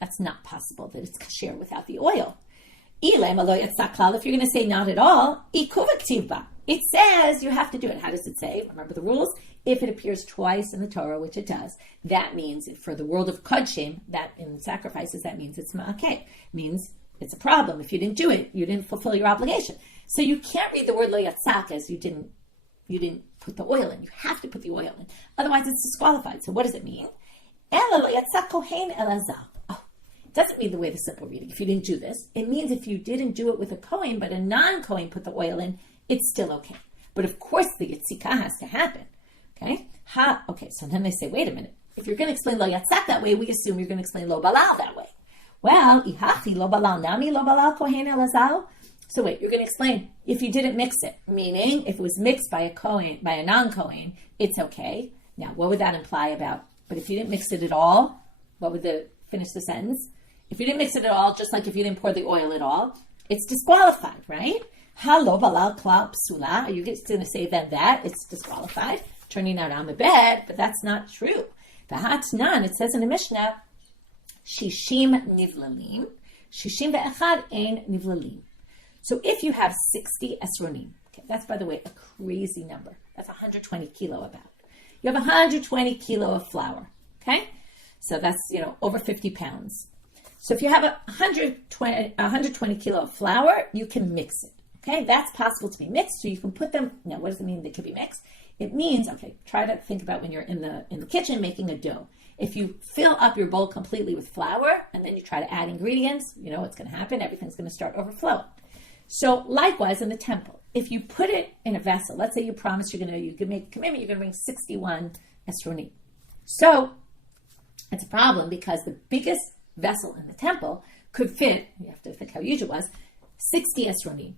That's not possible that it's kasher without the oil. If you're going to say not at all, it says you have to do it. How does it say? Remember the rules? If it appears twice in the Torah, which it does, that means for the world of kodshim, that in sacrifices, that means it's ma'akeh. Means it's a problem. If you didn't do it, you didn't fulfill your obligation. So you can't read the word lo yatzak as you didn't put the oil in. You have to put the oil in. Otherwise, it's disqualified. So what does it mean? Ela lo yatzak kohen elazar. Doesn't mean the way the simple reading. If you didn't do this, it means if you didn't do it with a kohen, but a non-kohen put the oil in, it's still okay. But of course, the yitzika has to happen. Okay? Okay, so then they say, wait a minute. If you're going to explain lo yatzak that way, we assume you're going to explain lo balal that way. Well, ihachi lo balal nami lo balal kohen elazal. So wait, you're going to explain if you didn't mix it, meaning if it was mixed by a kohen, by a non-kohen, it's okay. Now, what would that imply about? But if you didn't mix it at all, what would finish the sentence? If you didn't mix it at all, just like if you didn't pour the oil at all, it's disqualified, right? Halo balal klal psula. Are you going to say then that it's disqualified? Turning out on the bed, but that's not true. The hatnan, it says in the Mishnah, shishim nivlalim, shishim ve'echad ein nivlalim. So if you have 60 esronim, okay, that's by the way a crazy number. That's 120 kilo about. You have 120 kilo of flour, okay? So that's, over 50 pounds. So if you have 120 kilo of flour, you can mix it. Okay, that's possible to be mixed. So you can put them. Now, what does it mean they can be mixed? It means, okay, try to think about when you're in the kitchen making a dough. If you fill up your bowl completely with flour and then you try to add ingredients, you know what's going to happen. Everything's going to start overflowing. So likewise in the temple, if you put it in a vessel, let's say you promise you can make a commitment, you're going to bring 61 esronim. So it's a problem because the biggest vessel in the temple could fit, you have to think how huge it was, 60 esronim.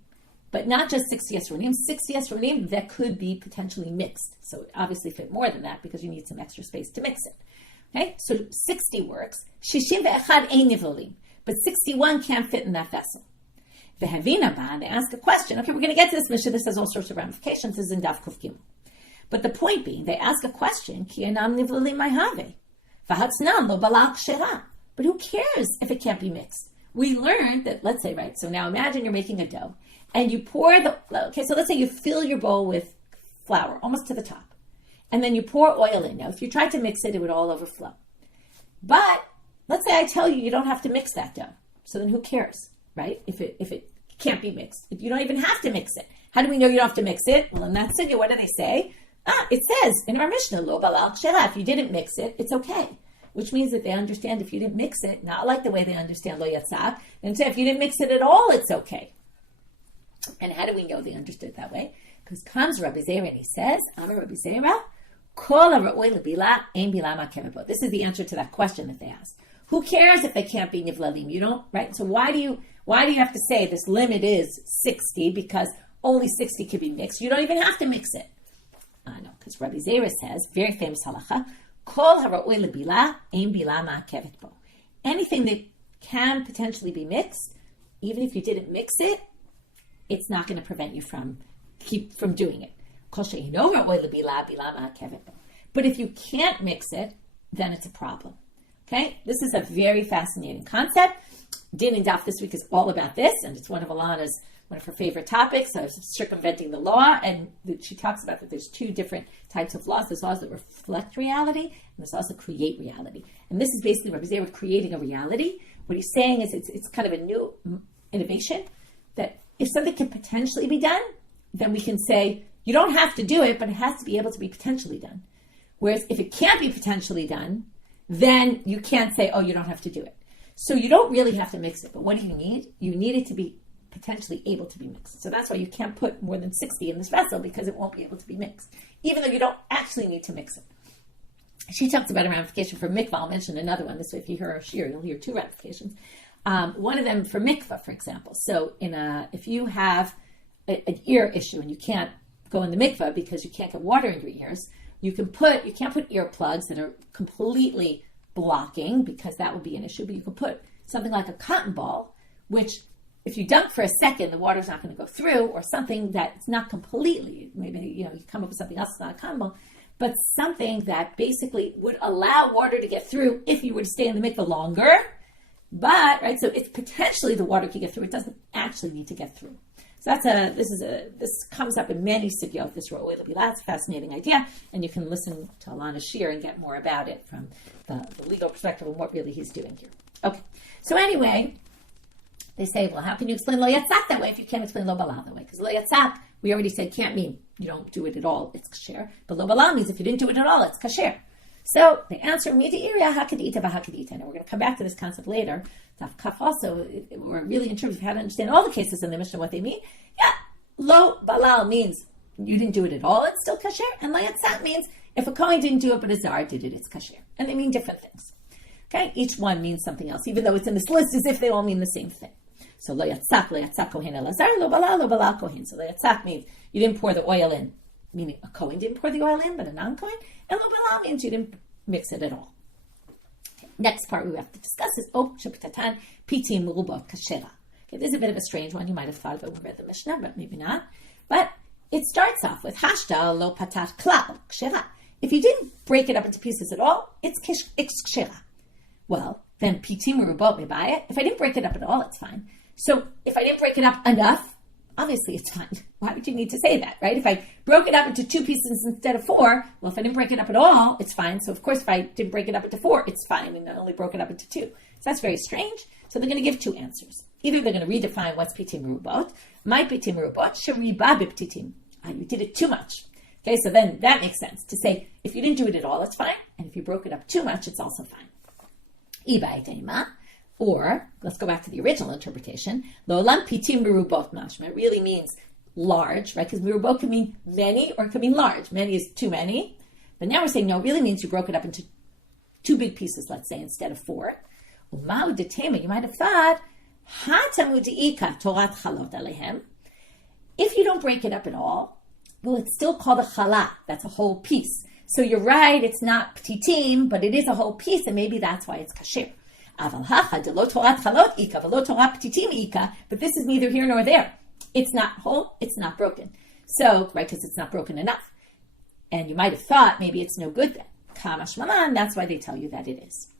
But not just 60 esronim that could be potentially mixed. So it obviously fit more than that because you need some extra space to mix it. Okay, so 60 works. Shishim ve'echad ein nivlalim. But 61 can't fit in that vessel. Ve'havina ba, they ask a question. Okay, we're going to get to this Mishnah. This has all sorts of ramifications. This is in Daf Kuf Gimel. But the point being, they ask a question. Ki enam nivlalim ma'have. V'hatznan lo balal kshera. But who cares if it can't be mixed? We learned that, let's say, right, so now imagine you're making a dough, and you pour so let's say you fill your bowl with flour, almost to the top, and then you pour oil in. Now, if you tried to mix it, it would all overflow. But, let's say I tell you don't have to mix that dough, so then who cares, right, if it can't be mixed? You don't even have to mix it. How do we know you don't have to mix it? Well, in that sugya, what do they say? It says in our Mishnah, lo balal kshera, if you didn't mix it, it's okay. Which means that they understand if you didn't mix it, not like the way they understand lo yatzak, and say if you didn't mix it at all, it's okay. And how do we know they understood it that way? Because comes Rabbi Zera and he says, Amar Rabbi Zera, kol ha'ra'oi lebila ein bila ma'keveh. This is the answer to that question that they asked. Who cares if they can't be nivlalim? You don't, right? So why do you have to say this limit is 60 because only 60 can be mixed? You don't even have to mix it. No, because Rabbi Zera says, very famous halacha, kol ha'ra'oi lebila ein bila ma'keveh bo. Anything that can potentially be mixed, even if you didn't mix it, it's not going to prevent you from doing it. But if you can't mix it, then it's a problem. Okay? This is a very fascinating concept. Din and Daf this week is all about this, and it's one of her favorite topics, circumventing the law, and she talks about that there's two different types of laws. There's laws that reflect reality, and there's also create reality. And this is basically Rabbi Zera creating a reality. What he's saying is it's kind of a new innovation, that if something can potentially be done, then we can say, you don't have to do it, but it has to be able to be potentially done. Whereas if it can't be potentially done, then you can't say, oh, you don't have to do it. So you don't really have to mix it. But what do you need? You need it to be potentially able to be mixed. So that's why you can't put more than 60 in this vessel, because it won't be able to be mixed, even though you don't actually need to mix it. She talks about a ramification for mikvah. I'll mention another one. This way, if you hear her shir, you'll hear two ramifications. One of them for mikvah, for example. So if you have an ear issue and you can't go in the mikvah because you can't get water in your ears, you can't put earplugs that are completely blocking, because that would be an issue, but you could put something like a cotton ball, which if you dunk for a second, the water's not going to go through, or something that's not completely, maybe you come up with something else that's not a cotton ball, but something that basically would allow water to get through if you were to stay in the mikvah longer. But, right, so it's potentially the water can get through. It doesn't actually need to get through. So this comes up in many sugyot, this ra'oi lebila. It's a fascinating idea, and you can listen to Alana's shir and get more about it from the legal perspective of what really he's doing here. Okay, so anyway, they say, well, how can you explain lo yatzak that way if you can't explain lo balal that way? Because lo yatzak, we already said, can't mean you don't do it at all, it's kasher. But lo balal means if you didn't do it at all, it's kasher. So the answer immediately, hakadita b'hakadita. And we're going to come back to this concept later. Daf Kaf also, we're really intrigued how to understand all the cases in the Mishnah, what they mean. Yeah, lo balal means you didn't do it at all, it's still kasher. And lo yatzak means if a kohen didn't do it but a zar did it, it's kasher. And they mean different things. Okay, each one means something else, even though it's in this list as if they all mean the same thing. So lo yatzak kohen elazar, lo balal kohen. So lo yatzak means you didn't pour the oil in, meaning a kohen didn't pour the oil in, but a non-kohen. And lo balal means you didn't mix it at all. Okay, next part we have to discuss is sheptatan piti merubot kashera. Okay, this is a bit of a strange one. You might have thought of it when we read the Mishnah, but maybe not. But it starts off with hashta lo patat klal kshera. If you didn't break it up into pieces at all, it's kshera. Well, then piti merubot mebayet. If I didn't break it up at all, it's fine. So if I didn't break it up enough, obviously it's fine. Why would you need to say that, right? If I broke it up into 2 pieces instead of 4, well, if I didn't break it up at all, it's fine. So of course, if I didn't break it up into 4, it's fine, and I only broke it up into 2. So that's very strange. So they're going to give 2 answers. Either they're going to redefine what's pitim merubot. My pitim merubot sheriba b'ptitim. You did it too much. Okay, so then that makes sense to say if you didn't do it at all, it's fine, and if you broke it up too much, it's also fine. Iba. Or, let's go back to the original interpretation, Lo'olam pitim merubot mashma. It really means large, right? Because merubot can mean many or it can mean large. Many is too many. But now we're saying, no, it really means you broke it up into 2 big pieces, let's say, instead of 4. Umau detema, you might have thought, hatamu de'ika torat chalot alehem. If you don't break it up at all, well, it's still called a chala. That's a whole piece. So you're right, it's not ptitim, but it is a whole piece, and maybe that's why it's kasher. But this is neither here nor there. It's not whole, it's not broken. So, right, because it's not broken enough. And you might have thought maybe it's no good then. Kamash malan, that's why they tell you that it is.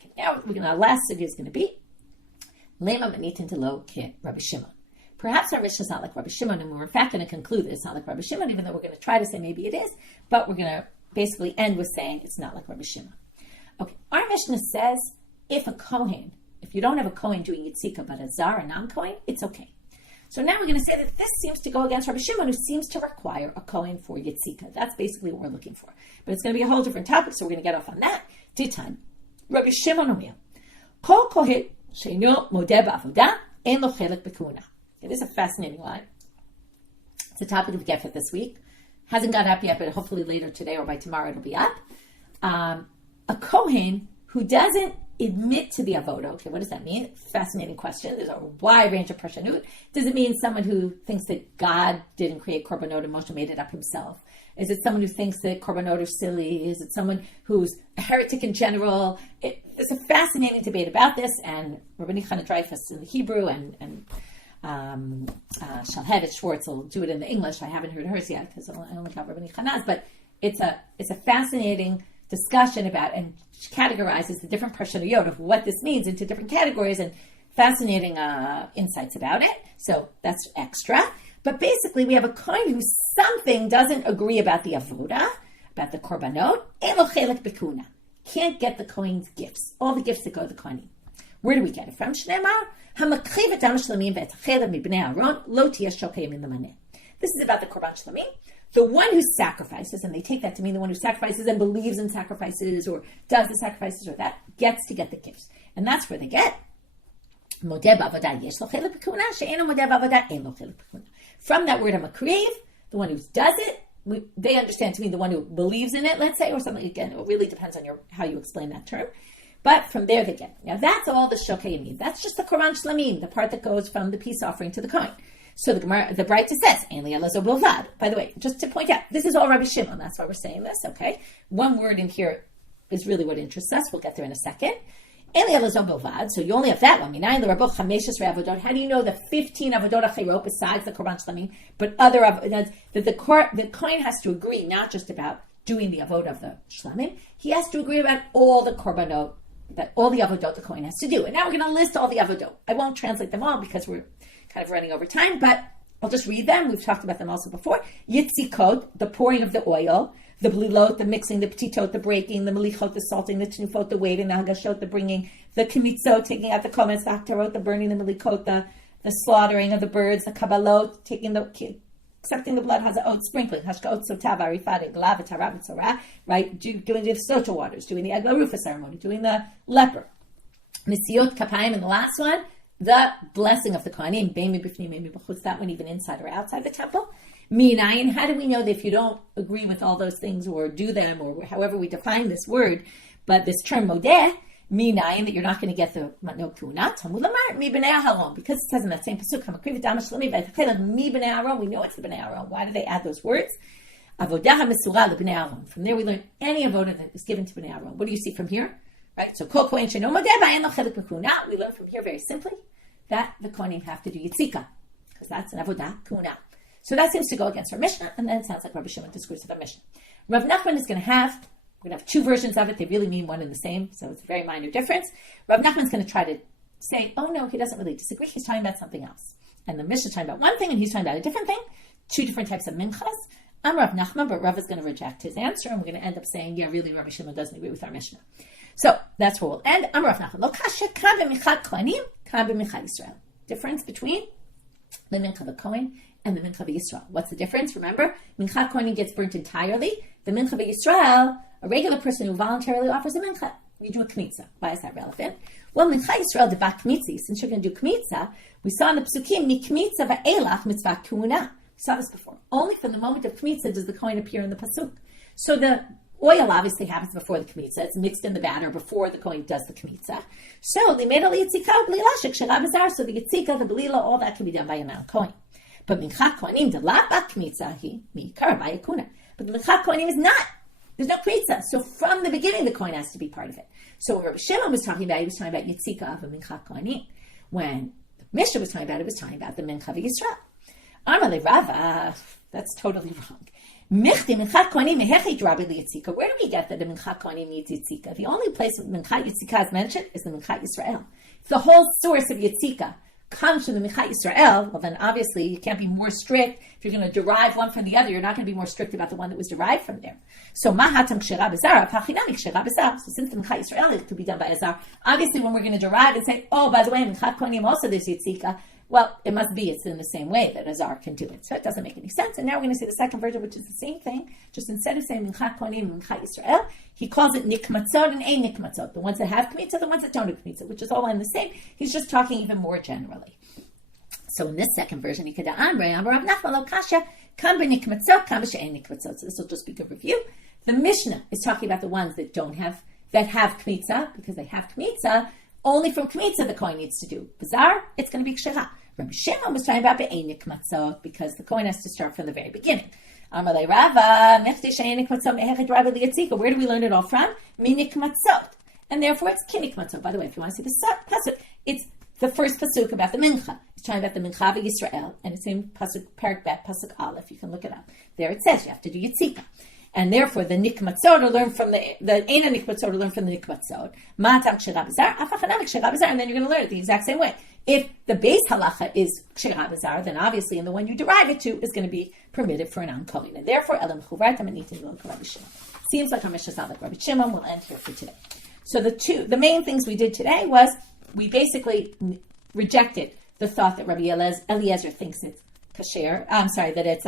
Okay, now, our last sugya is going to be Lema manitin to lo ke Rabbi Shimon. Perhaps our Mishnah is not like Rabbi Shimon, and we're in fact going to conclude that it's not like Rabbi Shimon, even though we're going to try to say maybe it is, but we're going to basically end with saying it's not like Rabbi Shimon. Okay, our Mishnah says, if you don't have a kohen doing yitzika, but a zar, a non-kohen, it's okay. So now we're going to say that this seems to go against Rabbi Shimon, who seems to require a kohen for yitzika. That's basically what we're looking for. But it's going to be a whole different topic, so we're going to get off on that. Titan. Rabbi Shimon Omer. Kol kohen she'ino modeh ba'avodah ein lo chelek b'kehuna. It is a fascinating line. It's a topic of Gefet this week. Hasn't got up yet, but hopefully later today or by tomorrow it'll be up. A kohen who doesn't admit to the avodah. Okay, what does that mean? Fascinating question. There's a wide range of parshanut. Does it mean someone who thinks that God didn't create korbanot and Moshe made it up himself? Is it someone who thinks that korbanot are silly? Is it someone who's a heretic in general? There's a fascinating debate about this, and Rabbi Dreyfus in the Hebrew and Shalhevet Schwartz will do it in the English. I haven't heard hers yet because I only got Rabbi Chanaz, but it's a fascinating discussion about and categorizes the different parshaniyot of what this means into different categories and fascinating insights about it. So that's extra. But basically, we have a kohen who something doesn't agree about the avodah, about the korbanot. Elo chelek b'kehuna. Can't get the kohen's gifts, all the gifts that go to the kohenim. Where do we get it from? Shneimar hamakriv et dam shlamim ve'et chelav mibnei Aaron lo tiyeh shokayim in the maneh. This is about the korban shlamim. The one who sacrifices, and they take that to mean the one who sacrifices and believes in sacrifices or does the sacrifices or that, gets to get the gifts. And that's where they get. From that word hamakriv, the one who does it, they understand to mean the one who believes in it, let's say, or something. Again, it really depends on how you explain that term. But from there they get. Now that's all the shokayim mean. That's just the korban shlamim, the part that goes from the peace offering to the kohen. So the braita says, Rabbi Elazar bilvad. By the way, just to point out, this is all Rabbi Shimon. That's why we're saying this, okay? One word in here is really what interests us. We'll get there in a second. Rabbi Elazar bilvad. So you only have that one. How do you know the 15 avodot achirot besides the korban shlamim, but other avodah, that the kohen has to agree not just about doing the avodah of the shlamim, he has to agree about all the korbanot, that all the avodot the kohen has to do. And now we're going to list all the avodot. I won't translate them all because we're kind of running over time, but I'll just read them. We've talked about them also before. Yitzikot, the pouring of the oil, the blilot, the mixing, the petitot, the breaking, the melichot, the salting, the tnufot, the waving, the hagashot, the bringing, the kmitzot, taking out the komets, the haktarot, the burning, the melichot, the slaughtering of the birds, the kabbalot, accepting the blood, hazaot, sprinkling, hashkaot, sotav, arifat, glav, tarab, tzara, right? Doing the socha waters, doing the aglarufa ceremony, doing the leper. Nisiot kapayim, and the last one, the blessing of the kohanim, that one even inside or outside the temple. Minayin, how do we know that if you don't agree with all those things or do them or however we define this word, but this term modeh, minayin, that you're not going to get the no kuna, tamud lamar, mi b'nei Aharon, because it says in that same pasuk, hamakriv et dam shlamim ve'et chelav mi b'nei Aharon, we know it's the b'nei Aharon. Why do they add those words? Avodah ha'mesura leb'nei Aharon. From there we learn any avodah that is given to b'nei Aharon. What do you see from here? Right, so kol kohen she'no modeh ba'en lo chelek b'kuna. We learn from here very simply that the kohanim have to do yitzika, because that's an avodah kuna. So that seems to go against our Mishnah, and then it sounds like Rabbi Shimon disagrees with our Mishnah. Rav Nachman is going to have two versions of it. They really mean one and the same, so it's a very minor difference. Rav Nachman's going to try to say, oh no, he doesn't really disagree. He's talking about something else. And the Mishnah is talking about one thing, and he's talking about a different thing. Two different types of minchas. I'm Rav Nachman, but Rav is going to reject his answer, and we're going to end up saying, yeah, really, Rabbi Shimon doesn't agree with our Mishnah. So that's where we'll end. I'm Rav Nachman. Lo kasha kan b'michad kohanim, kan b'michad Yisrael. Difference between the mincha of the kohen and the mincha of Yisrael. What's the difference? Remember, mincha kohanim gets burnt entirely. The mincha of Yisrael, a regular person who voluntarily offers a mincha, you do a kmitza. Why is that relevant? Well, mincha Yisrael de bat kmitzi. Since you're going to do kmitza, we saw in the psukim mi kmitza va'elach mitzvah kuhuna. We saw this before. Only from the moment of kmitza does the kohen appear in the pasuk. So the oil obviously happens before the kmitza. It's mixed in the batter before the kohen does the kmitza. So they made a yitzika blila shekshel abazar. So the yitzika, the blila, all that can be done by a non-kohen. But mincha kohanim de la bat kmitza hi mikar vayakuna. But the mincha kohanim is not. There's no kmitza. So from the beginning, the kohen has to be part of it. So when Rabbi Shimon was talking about, he was talking about yitzika of a mincha kohanim. When the Mishnah was talking about it, was talking about the mincha of Yisrael. Amalei Rava, that's totally wrong. Where do we get that the Mincha Kohanim needs Yitzika? The only place Mincha Yitzika is mentioned is the Mincha Yisrael. If the whole source of Yitzika comes from the Mincha Yisrael, well then obviously you can't be more strict. If you're going to derive one from the other, you're not going to be more strict about the one that was derived from there. So Mahatam Kshera B'Zar, Pachinami Kshera B'Zar. So since the Mincha Yisrael is to be done by Azar, obviously when we're going to derive and say, oh, by the way, Mincha Kohanim also there's Yitzika, Well, it must be it's in the same way that a zar can do it. So it doesn't make any sense. And now we're going to see the second version, which is the same thing. Just instead of saying Mincha Kohanim and Mincha Yisrael, he calls it Nikmatzot and Ein Nikmatzot. The ones that have Kmitza, the ones that don't have Kmitza, which is all in the same. He's just talking even more generally. So in this second version, he could So this will just be good review. The Mishnah is talking about the ones that have Kmitza, because they have Kmitza. Only from Kmitza the Kohen needs to do. Bazar, it's going to be Kshera. Rabbi Shimon was talking about Be'ein Nikmatzot, because the Kohen has to start from the very beginning. Amalei Rava, where do we learn it all from? Minikmatzot. And therefore it's Kinikmatzot. By the way, if you want to see the pasuk, it's the first pasuk about the Mincha. It's talking about the Mincha of Yisrael, and it's in pasuk Perak Bet, pasuk Aleph. You can look it up. There it says you have to do Yitzika. And therefore, the nikmatzot are learned from the Eina nikmatzot are learned from the nikmatzot. Matam kshera b'zar, afachanam kshera b'zar, and then you're going to learn it the exact same way. If the base halacha is kshera b'zar, then obviously, in the one you derive it to is going to be permitted for a non-kohen. And therefore, elam chuvartam and nitim lo Rabbi Shimon. Seems like our Mishnah sounds like Rabbi Shimon. We'll end here for today. So the main things we did today was we basically rejected the thought that Rabbi Eliezer thinks it's kasher. That it's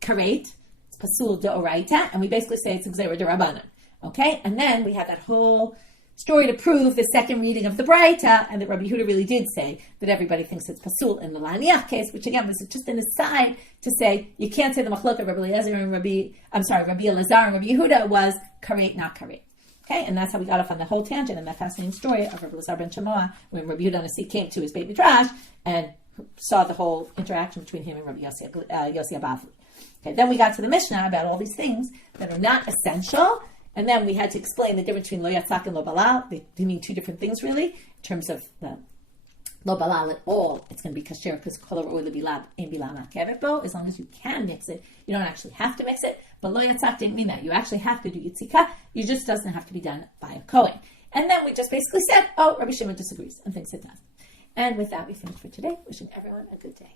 karet. Pasul deoraita, and we basically say it's gzeira derabanan. Okay, and then we had that whole story to prove the second reading of the braita, and that Rabbi Yehuda really did say that everybody thinks it's pasul in the laniach case, which again was just an aside to say you can't say the machlok of Rabbi Eliezer and Rabbi Elazar and Rabbi Yehuda was karet, not karet. Okay, and that's how we got off on the whole tangent and that fascinating story of Rabbi Elazar ben Shammua when Rabbi Yehuda haNasi came to his Beit Midrash and saw the whole interaction between him and Rabbi Yosef Babylonian. Okay, then we got to the Mishnah about all these things that are not essential, and then we had to explain the difference between lo yatzak and lo balal. They mean two different things, really, in terms of the lo balal at all. It's going to be kasher because kol ha'roi lebilab ein bilam ha'kevet bo. As long as you can mix it, you don't actually have to mix it. But lo yatzak didn't mean that. You actually have to do yitzika. It just doesn't have to be done by a kohen. And then we just basically said, Rabbi Shimon disagrees and thinks it does. And with that, we finish for today. Wishing everyone a good day.